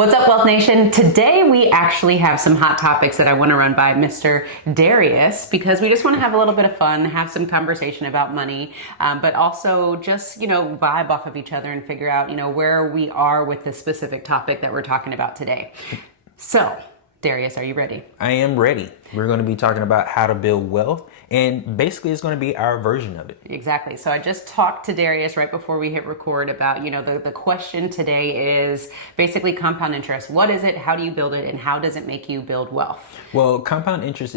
What's up, Wealth Nation? Today we actually have some hot topics that I want to run by Mr. Darius because we just want to have a little bit of fun, have some conversation about money, but also just, vibe off of each other and figure out, where we are with this specific topic that we're talking about today. So, Darius, are you ready? I am ready. We're going to be talking about how to build wealth, and basically it's going to be our version of it. Exactly. So I just talked to Darius right before we hit record about, the question today is basically compound interest. What is it? How do you build it? And how does it make you build wealth? Well, compound interest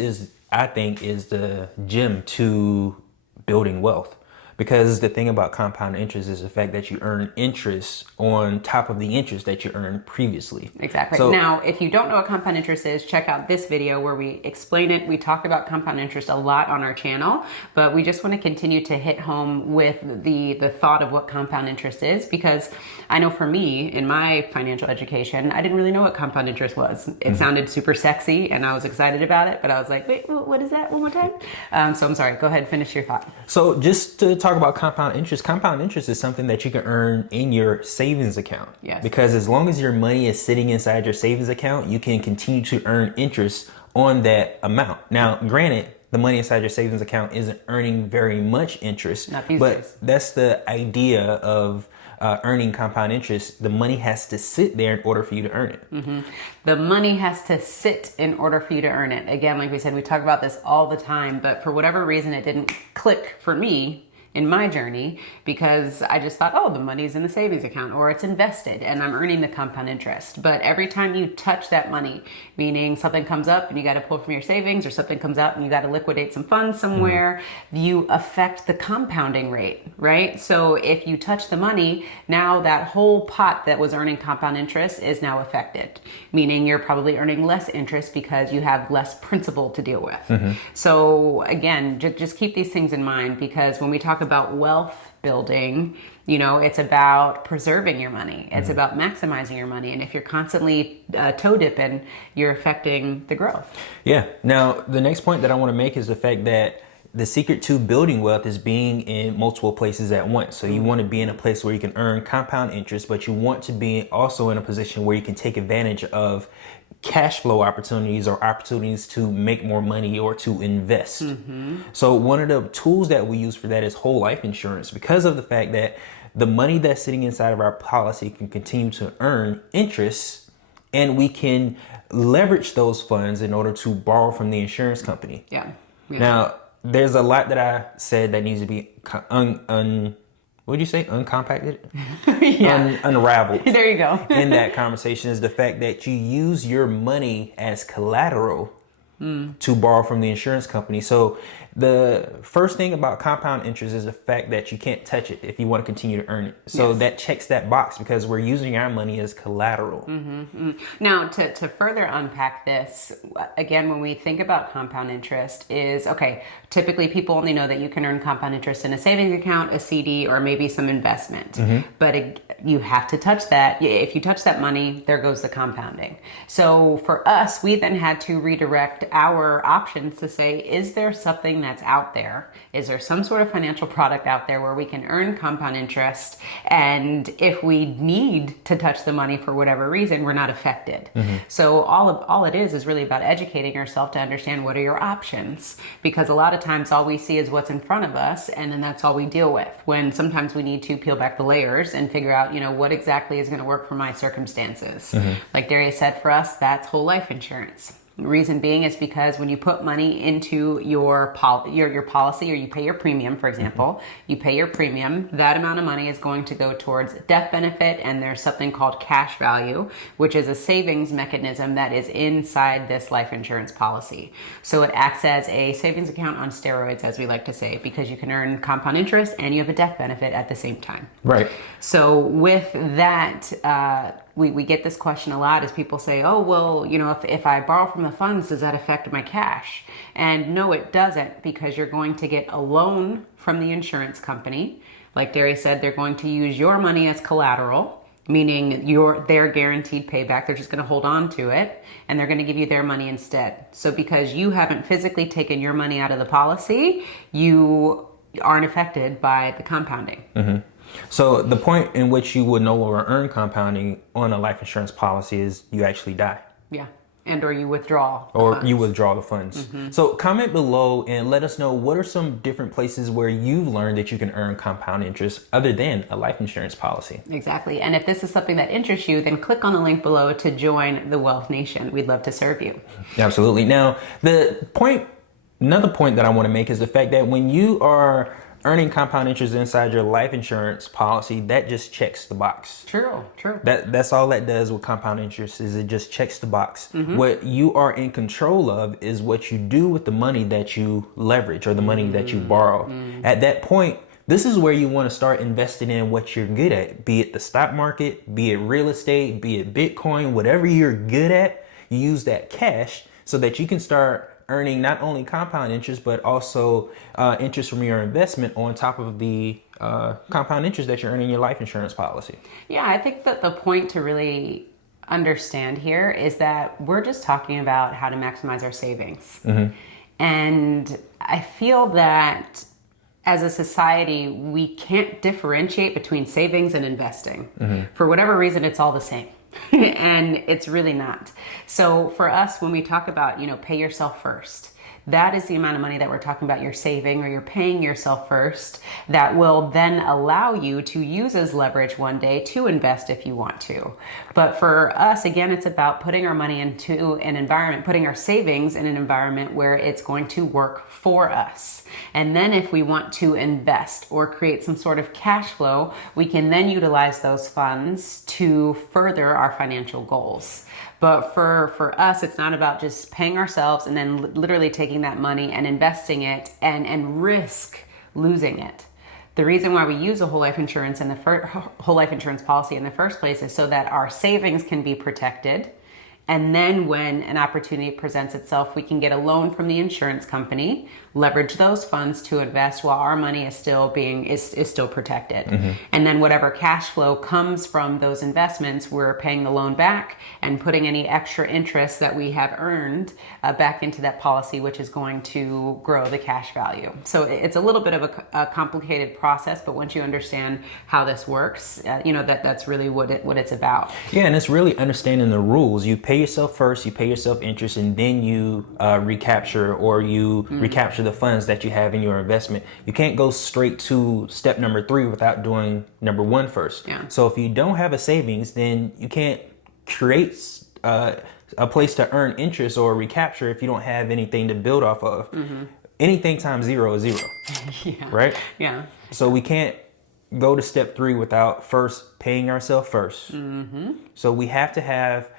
I think, is the gem to building wealth. Because the thing about compound interest is the fact that you earn interest on top of the interest that you earned previously. Exactly. So, now, if you don't know what compound interest is, check out this video where we explain it. We talk about compound interest a lot on our channel, but we just want to continue to hit home with the thought of what compound interest is, because I know for me, in my financial education, I didn't really know what compound interest was. It sounded super sexy and I was excited about it, but I was like, wait, what is that? One more time? So I'm sorry. Go ahead, finish your thought. So just to talk about compound interest is something that you can earn in your savings account. Yes. Because as long as your money is sitting inside your savings account, you can continue to earn interest on that amount. Now, granted, the money inside your savings account isn't earning very much interest, Not these but days. that's the idea of earning compound interest. The money has to sit there in order for you to earn it. Mm-hmm. The money has to sit in order for you to earn it. Again, like we said, we talk about this all the time, but for whatever reason, it didn't click for me in my journey, because I just thought, the money's in the savings account or it's invested and I'm earning the compound interest. But every time you touch that money, meaning something comes up and you got to pull from your savings, or something comes out and you got to liquidate some funds somewhere, you affect the compounding rate, right? So if you touch the money, now that whole pot that was earning compound interest is now affected, meaning you're probably earning less interest because you have less principal to deal with. So again, just keep these things in mind, because when we talk about wealth building, it's about preserving your money. It's about maximizing your money. And if you're constantly toe dipping, you're affecting the growth. Yeah. Now, the next point that I want to make is the fact that the secret to building wealth is being in multiple places at once. So you want to be in a place where you can earn compound interest, but you want to be also in a position where you can take advantage of cash flow opportunities or opportunities to make more money or to invest. So one of the tools that we use for that is whole life insurance, because of the fact that the money that's sitting inside of our policy can continue to earn interest, and we can leverage those funds in order to borrow from the insurance company. Yeah. Now, there's a lot that I said that needs to be what did you say? Uncompacted? Unraveled. There you go. In that conversation is the fact that you use your money as collateral to borrow from the insurance company. So the first thing about compound interest is the fact that you can't touch it if you want to continue to earn it. So that checks that box, because we're using our money as collateral. Now, to further unpack this, again, when we think about compound interest is, typically people only know that you can earn compound interest in a savings account, a CD, or maybe some investment. But you have to touch that. If you touch that money, there goes the compounding. So for us, we then had to redirect our options to say, is there something that's out there? Is there some sort of financial product out there where we can earn compound interest? And if we need to touch the money for whatever reason, we're not affected. So all it is really about educating yourself to understand what are your options, because a lot of times all we see is what's in front of us, and then that's all we deal with, when sometimes we need to peel back the layers and figure out, what exactly is going to work for my circumstances. Like Darius said, for us, that's whole life insurance. The reason being is because when you put money into your policy, or you pay your premium, for example, you pay your premium, that amount of money is going to go towards death benefit, and there's something called cash value, which is a savings mechanism that is inside this life insurance policy. So it acts as a savings account on steroids, as we like to say, because you can earn compound interest and you have a death benefit at the same time. Right. So with that, we get this question a lot, as people say, if I borrow from the funds, does that affect my cash? And no, it doesn't, because you're going to get a loan from the insurance company. Like Darius said, they're going to use your money as collateral, meaning their guaranteed payback. They're just going to hold on to it, and they're going to give you their money instead. So because you haven't physically taken your money out of the policy, you aren't affected by the compounding. So the point in which you would no longer earn compounding on a life insurance policy is you actually die. Yeah. And or you withdraw the Or funds. you withdraw the funds. So comment below and let us know what are some different places where you've learned that you can earn compound interest other than a life insurance policy. Exactly. And if this is something that interests you, then click on the link below to join the Wealth Nation. We'd love to serve you. Absolutely. Now, another point that I want to make is the fact that when you are earning compound interest inside your life insurance policy, that just checks the box. True. That's all that does with compound interest is it just checks the box. What you are in control of is what you do with the money that you leverage or the money that you borrow. At that point, this is where you want to start investing in what you're good at, be it the stock market, be it real estate, be it Bitcoin, whatever you're good at, you use that cash so that you can start earning not only compound interest, but also interest from your investment on top of the compound interest that you're earning in your life insurance policy. Yeah, I think that the point to really understand here is that we're just talking about how to maximize our savings. And I feel that as a society, we can't differentiate between savings and investing. For whatever reason, it's all the same. And it's really not. So for us, when we talk about, pay yourself first, that is the amount of money that we're talking about you're saving or you're paying yourself first that will then allow you to use as leverage one day to invest if you want to. But for us, again, it's about putting our money into an environment, putting our savings in an environment where it's going to work for us. And then if we want to invest or create some sort of cash flow, we can then utilize those funds to further our financial goals. But for us, it's not about just paying ourselves and then literally taking that money and investing it and risk losing it. The reason why we use a whole life insurance whole life insurance policy in the first place is so that our savings can be protected. And then when an opportunity presents itself, we can get a loan from the insurance company, leverage those funds to invest while our money is still protected. And then whatever cash flow comes from those investments, we're paying the loan back and putting any extra interest that we have earned back into that policy, which is going to grow the cash value. So it's a little bit of a complicated process, but once you understand how this works, that's really what it's about. Yeah, and it's really understanding the rules. You pay yourself first, you pay yourself interest, and then you recapture the funds that you have in your investment. You can't go straight to step number 3 without doing number 1 first. Yeah. So if you don't have a savings, then you can't create a place to earn interest or recapture if you don't have anything to build off of. Anything times 0 is 0. Yeah. Right? Yeah. So we can't go to step 3 without first paying ourselves first. So we have to have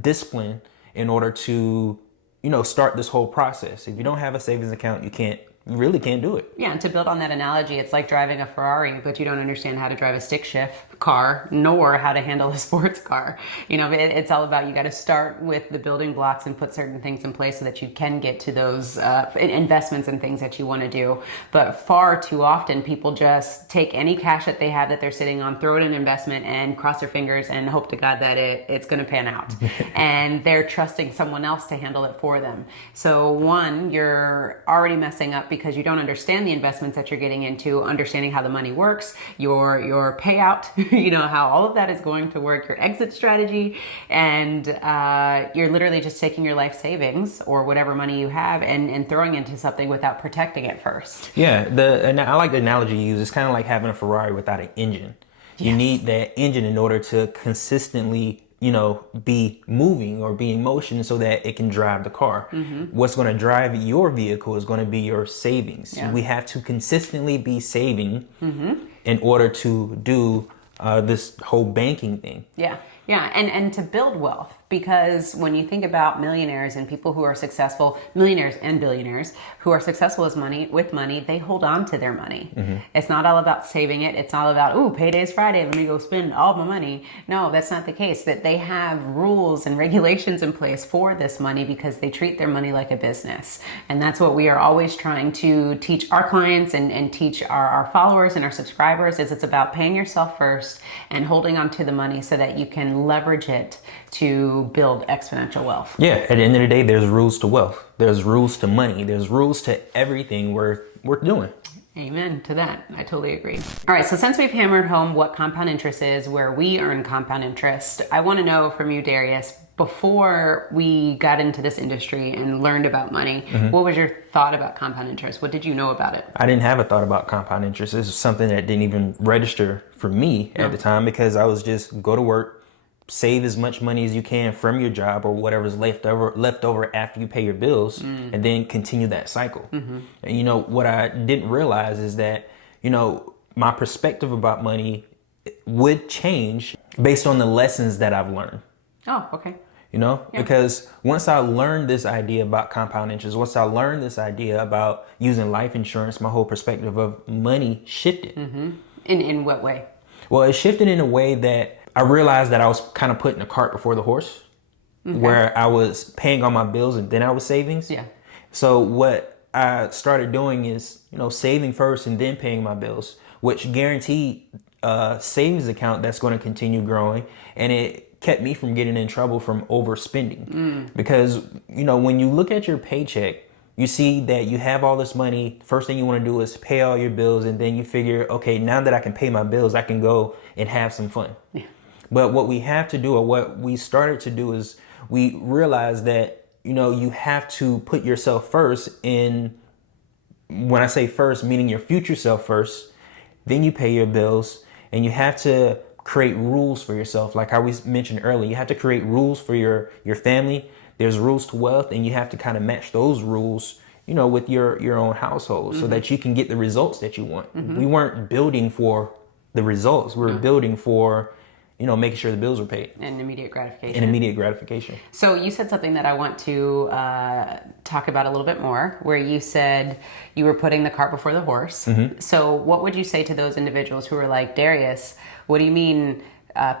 discipline in order to start this whole process. If you don't have a savings account, you really can't do it. Yeah, and to build on that analogy, it's like driving a Ferrari, but you don't understand how to drive a stick shift car, nor how to handle a sports car. It's all about, you got to start with the building blocks and put certain things in place so that you can get to those investments and things that you want to do. But far too often, people just take any cash that they have that they're sitting on, throw it in an investment and cross their fingers and hope to God that it's going to pan out. And they're trusting someone else to handle it for them. So one, you're already messing up because you don't understand the investments that you're getting into, understanding how the money works, your payout, how all of that is going to work, your exit strategy, and you're literally just taking your life savings or whatever money you have and throwing into something without protecting it first. Yeah, and I like the analogy you use. It's kind of like having a Ferrari without an engine. You need that engine in order to consistently be moving or be in motion so that it can drive the car. What's going to drive your vehicle is going to be your savings. Yeah. We have to consistently be saving in order to do this whole banking thing. Yeah. And to build wealth, because when you think about millionaires and people who are successful, millionaires and billionaires who are successful with money, they hold on to their money. It's not all about saving it. It's not about, payday's Friday, let me go spend all my money. No, that's not the case. That they have rules and regulations in place for this money because they treat their money like a business. And that's what we are always trying to teach our clients and teach our followers and our subscribers is it's about paying yourself first and holding on to the money so that you can leverage it to build exponential wealth. Yeah, at the end of the day, there's rules to wealth. There's rules to money. There's rules to everything we're doing. Amen to that. I totally agree. All right, so since we've hammered home what compound interest is, where we earn compound interest, I want to know from you, Darius, before we got into this industry and learned about money, what was your thought about compound interest? What did you know about it? I didn't have a thought about compound interest. This is something that didn't even register for me at the time, because I was just go to work, save as much money as you can from your job or whatever's left over after you pay your bills, and then continue that cycle. And what I didn't realize is that my perspective about money would change based on the lessons that I've learned. Oh, okay. Because once I learned this idea about compound interest, once I learned this idea about using life insurance, my whole perspective of money shifted. In what way? Well, it shifted in a way that I realized that I was kind of putting the cart before the horse, where I was paying all my bills and then I was savings. Yeah. So what I started doing is, saving first and then paying my bills, which guaranteed a savings account that's going to continue growing. And it kept me from getting in trouble from overspending. Because, when you look at your paycheck, you see that you have all this money. First thing you want to do is pay all your bills. And then you figure, okay, now that I can pay my bills, I can go and have some fun. Yeah. But what we have to do, or what we started to do, is we realized that, you have to put yourself first. In when I say first, meaning your future self first, then you pay your bills, and you have to create rules for yourself. Like how we mentioned earlier, you have to create rules for your family. There's rules to wealth, and you have to kind of match those rules, with your own household, so that you can get the results that you want. We weren't building for the results. We were building for, making sure the bills were paid. And immediate gratification. So you said something that I want to talk about a little bit more, where you said you were putting the cart before the horse. So what would you say to those individuals who are like, Darius, what do you mean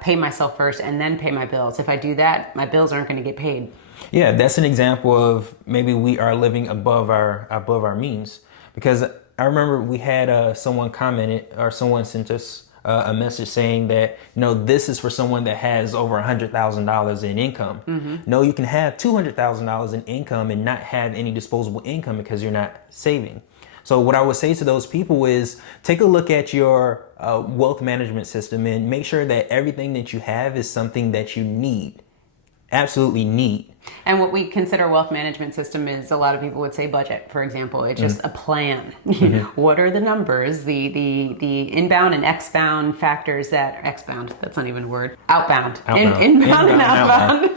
pay myself first and then pay my bills? If I do that, my bills aren't going to get paid. Yeah, that's an example of maybe we are living above our means. Because I remember we had someone commented, or someone sent us a message saying that, this is for someone that has over $100,000 in income. No, you can have $200,000 in income and not have any disposable income because you're not saving. So what I would say to those people is take a look at your wealth management system and make sure that everything that you have is something that you need, absolutely need. And what we consider wealth management system is, a lot of people would say budget, for example. It's just a plan. What are the numbers, the inbound and exbound factors exbound, that's not even a word, inbound and outbound.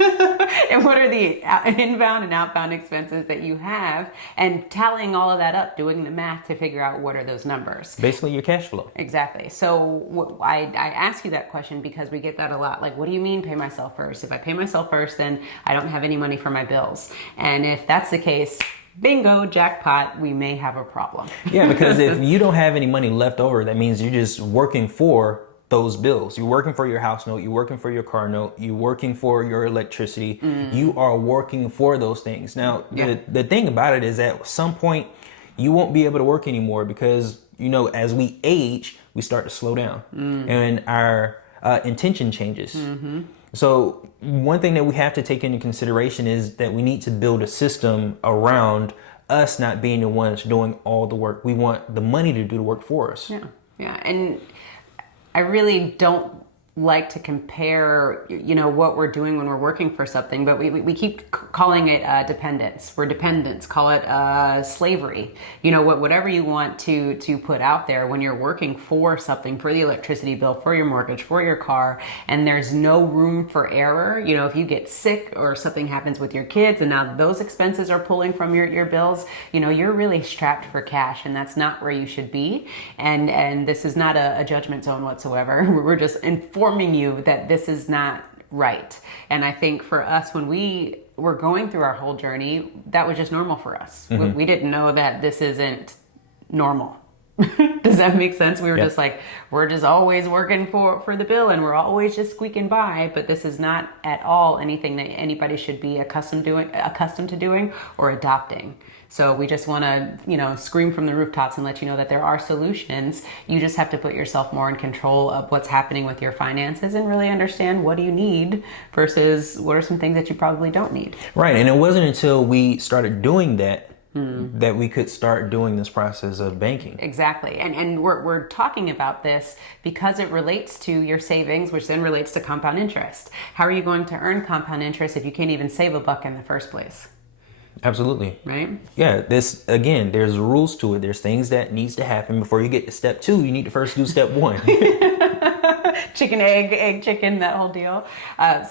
And what are the inbound and outbound expenses that you have, and tallying all of that up, doing the math to figure out what are those numbers. Basically your cash flow. Exactly. So I ask you that question because we get that a lot. Like, what do you mean pay myself first? If I pay myself first, then I don't have any money for my bills. And if that's the case, bingo, jackpot, we may have a problem. Yeah, because if you don't have any money left over, that means you're just working for those bills. You're working for your house note, you're working for your car note, you're working for your electricity. You are working for those things. Now, the thing about it is at some point you won't be able to work anymore because, as we age, we start to slow down and our intention changes. So one thing that we have to take into consideration is that we need to build a system around us not being the ones doing all the work. We want the money to do the work for us. Yeah. And I really don't like to compare, what we're doing when we're working for something, but we keep calling it dependence. We're dependents. Call it slavery. Whatever you want to put out there when you're working for something, for the electricity bill, for your mortgage, for your car, and there's no room for error. If you get sick or something happens with your kids, and now those expenses are pulling from your bills, you're really strapped for cash, and that's not where you should be. And this is not a judgment zone whatsoever. We're just informing you that this is not right. And I think for us, when we were going through our whole journey, that was just normal for us. We didn't know that this isn't normal. Does that make sense? We were just like, we're just always working for the bill, and we're always just squeaking by, but this is not at all anything that anybody should be accustomed to doing or adopting. So we just want to, scream from the rooftops and let you know that there are solutions. You just have to put yourself more in control of what's happening with your finances and really understand what do you need versus what are some things that you probably don't need. Right. And it wasn't until we started doing that that we could start doing this process of banking. Exactly. And we're talking about this because it relates to your savings, which then relates to compound interest. How are you going to earn compound interest if you can't even save a buck in the first place? Absolutely. Right? Yeah, this again, there's rules to it. There's things that needs to happen before you get to step 2. You need to first do step 1. Chicken, egg, chicken, that whole deal.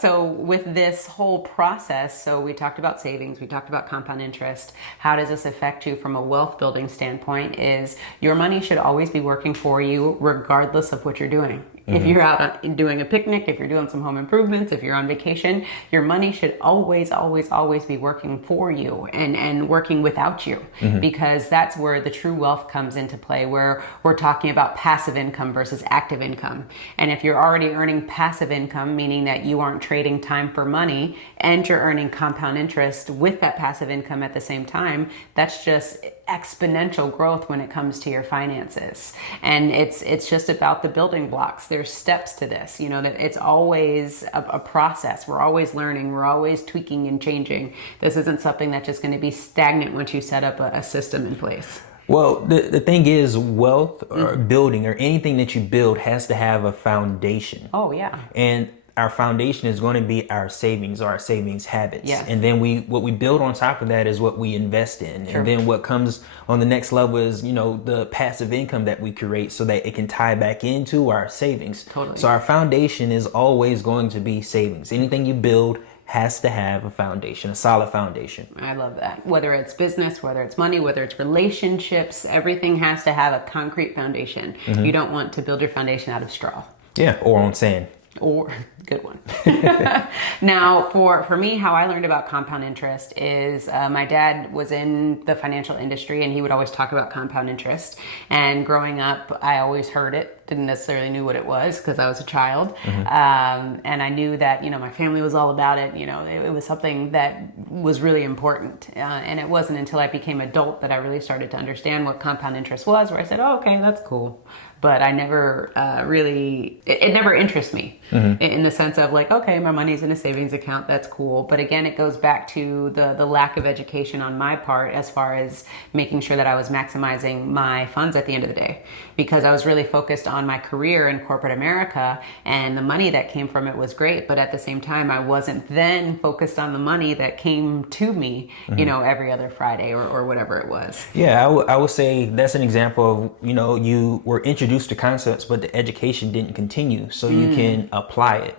So with this whole process, so we talked about savings, we talked about compound interest. How does this affect you from a wealth building standpoint is your money should always be working for you regardless of what you're doing. If you're out doing a picnic, if you're doing some home improvements, if you're on vacation, your money should always, always, always be working for you and working without you, because that's where the true wealth comes into play, where we're talking about passive income versus active income. And if you're already earning passive income, meaning that you aren't trading time for money and you're earning compound interest with that passive income at the same time, that's just exponential growth when it comes to your finances. And it's just about the building blocks. There's steps to this, you know, that it's always a process. We're always learning, we're always tweaking and changing. This isn't something that's just going to be stagnant once you set up a system in place. Well, the thing is, wealth or building or anything that you build has to have a foundation. Oh yeah. And our foundation is going to be our savings or our savings habits. Yeah. And then what we build on top of that is what we invest in. Sure. And then what comes on the next level is, you know, the passive income that we create so that it can tie back into our savings. Totally. So our foundation is always going to be savings. Anything you build has to have a foundation, a solid foundation. I love that. Whether it's business, whether it's money, whether it's relationships, everything has to have a concrete foundation. You don't want to build your foundation out of straw. Yeah, or on sand. Or good one. Now, for me, how I learned about compound interest is my dad was in the financial industry and he would always talk about compound interest. And growing up, I always heard it, didn't necessarily knew what it was because I was a child. And I knew that, you know, my family was all about it. You know, it was something that was really important. And it wasn't until I became adult that I really started to understand what compound interest was, where I said, oh, okay, that's cool. But I never it never interests me in the sense of like, okay, my money's in a savings account, that's cool. But again, it goes back to the lack of education on my part as far as making sure that I was maximizing my funds at the end of the day, because I was really focused on my career in corporate America and the money that came from it was great. But at the same time, I wasn't then focused on the money that came to me, you know, every other Friday or whatever it was. Yeah, I would say that's an example of, you know, you were introduced to concepts, but the education didn't continue, so you can apply it.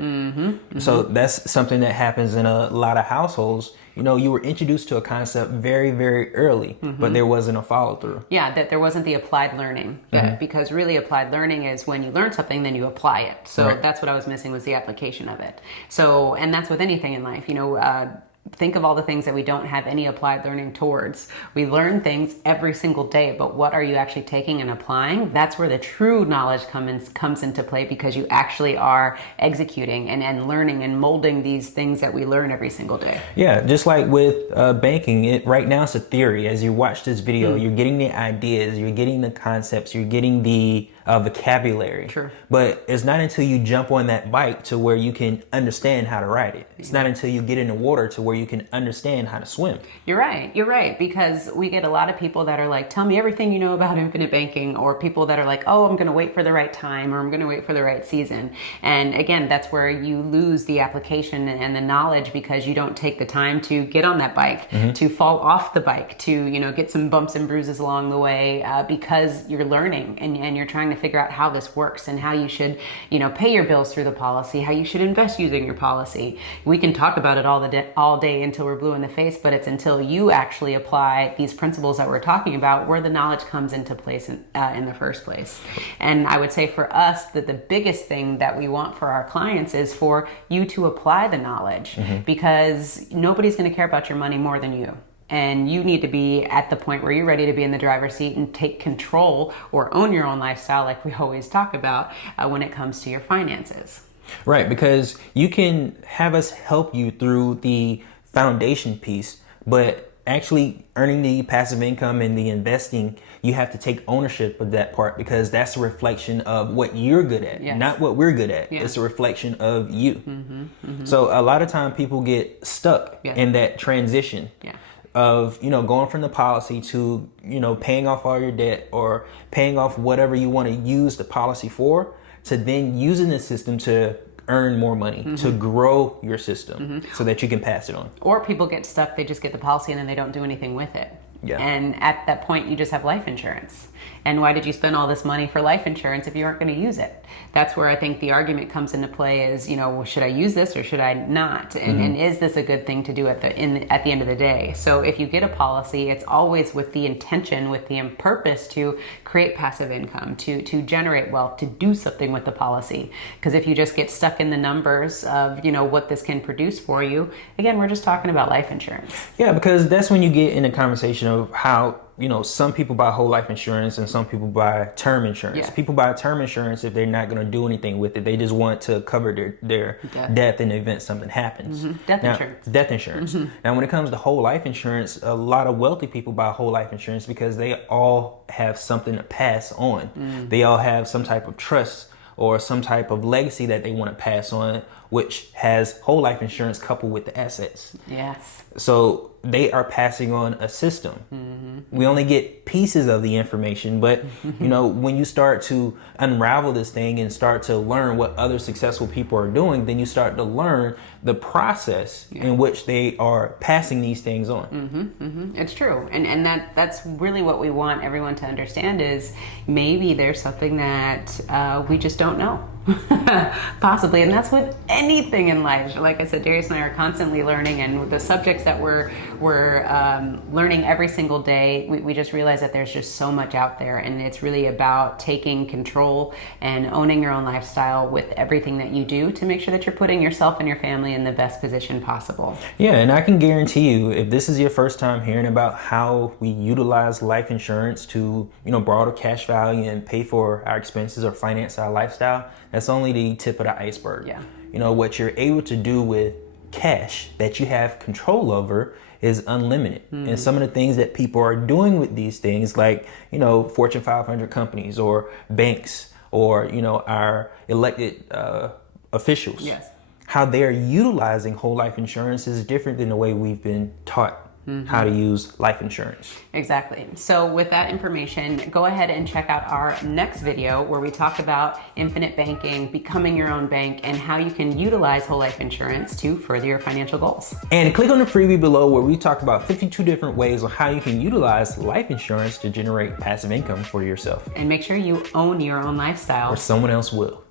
So that's something that happens in a lot of households. You know, you were introduced to a concept very, very early, but there wasn't a follow through. Yeah, that there wasn't the applied learning. Yeah, because really applied learning is when you learn something, then you apply it. So that's what I was missing, was the application of it. So, and that's with anything in life, you know, think of all the things that we don't have any applied learning towards. We learn things every single day, but what are you actually taking and applying? That's where the true knowledge comes into play, because you actually are executing and learning and molding these things that we learn every single day. Yeah, just like with banking, right now it's a theory. As you watch this video, you're getting the ideas, you're getting the concepts, you're getting the vocabulary. True. But it's not until you jump on that bike to where you can understand how to ride it. It's not until you get in the water to where you can understand how to swim. You're right, because we get a lot of people that are like, tell me everything you know about infinite banking, or people that are like, oh, I'm going to wait for the right time, or I'm going to wait for the right season. And again, that's where you lose the application and the knowledge, because you don't take the time to get on that bike, to fall off the bike, to, you know, get some bumps and bruises along the way, because you're learning and you're trying to figure out how this works and how you should, you know, pay your bills through the policy, how you should invest using your policy. We can talk about it all day until we're blue in the face, but it's until you actually apply these principles that we're talking about where the knowledge comes into place in the first place. And I would say for us that the biggest thing that we want for our clients is for you to apply the knowledge, because nobody's going to care about your money more than you. And you need to be at the point where you're ready to be in the driver's seat and take control or own your own lifestyle, like we always talk about when it comes to your finances. Right, because you can have us help you through the foundation piece, but actually earning the passive income and the investing, you have to take ownership of that part, because that's a reflection of what you're good at, not what we're good at. It's a reflection of you. So a lot of time people get stuck in that transition. of, you know, going from the policy to, you know, paying off all your debt or paying off whatever you want to use the policy for, to then using the system to earn more money, to grow your system so that you can pass it on. Or people get stuck, they just get the policy and then they don't do anything with it. Yeah. And at that point, you just have life insurance. And why did you spend all this money for life insurance if you aren't going to use it? That's where I think the argument comes into play is, you know, well, should I use this or should I not? And is this a good thing to do at the end of the day? So if you get a policy, it's always with the intention, with the purpose to create passive income, to generate wealth, to do something with the policy. Because if you just get stuck in the numbers of, you know, what this can produce for you, again, we're just talking about life insurance. Yeah, because that's when you get in a conversation of how, you know, some people buy whole life insurance and some people buy term insurance. Yeah. People buy term insurance if they're not going to do anything with it. They just want to cover their death in the event something happens. Death insurance. Now, when it comes to whole life insurance, a lot of wealthy people buy whole life insurance because they all have something to pass on. They all have some type of trust or some type of legacy that they want to pass on, which has whole life insurance coupled with the assets. Yes. So they are passing on a system. We only get pieces of the information, but you know, when you start to unravel this thing and start to learn what other successful people are doing, then you start to learn the process in which they are passing these things on. It's true. And that's really what we want everyone to understand is maybe there's something that we just don't know. Possibly. And that's with anything in life. Like I said, Darius and I are constantly learning, and the subjects that we're learning every single day, we just realize that there's just so much out there, and it's really about taking control and owning your own lifestyle with everything that you do to make sure that you're putting yourself and your family in the best position possible. Yeah, and I can guarantee you, if this is your first time hearing about how we utilize life insurance to, you know, borrow the cash value and pay for our expenses or finance our lifestyle, that's only the tip of the iceberg. Yeah. You know, what you're able to do with cash that you have control over is unlimited. And some of the things that people are doing with these things, like, you know, Fortune 500 companies or banks or, you know, our elected officials, how they're utilizing whole life insurance is different than the way we've been taught how to use life insurance. Exactly. So with that information, go ahead and check out our next video where we talk about infinite banking, becoming your own bank, and how you can utilize whole life insurance to further your financial goals. And click on the freebie below where we talk about 52 different ways on how you can utilize life insurance to generate passive income for yourself. And make sure you own your own lifestyle. Or someone else will.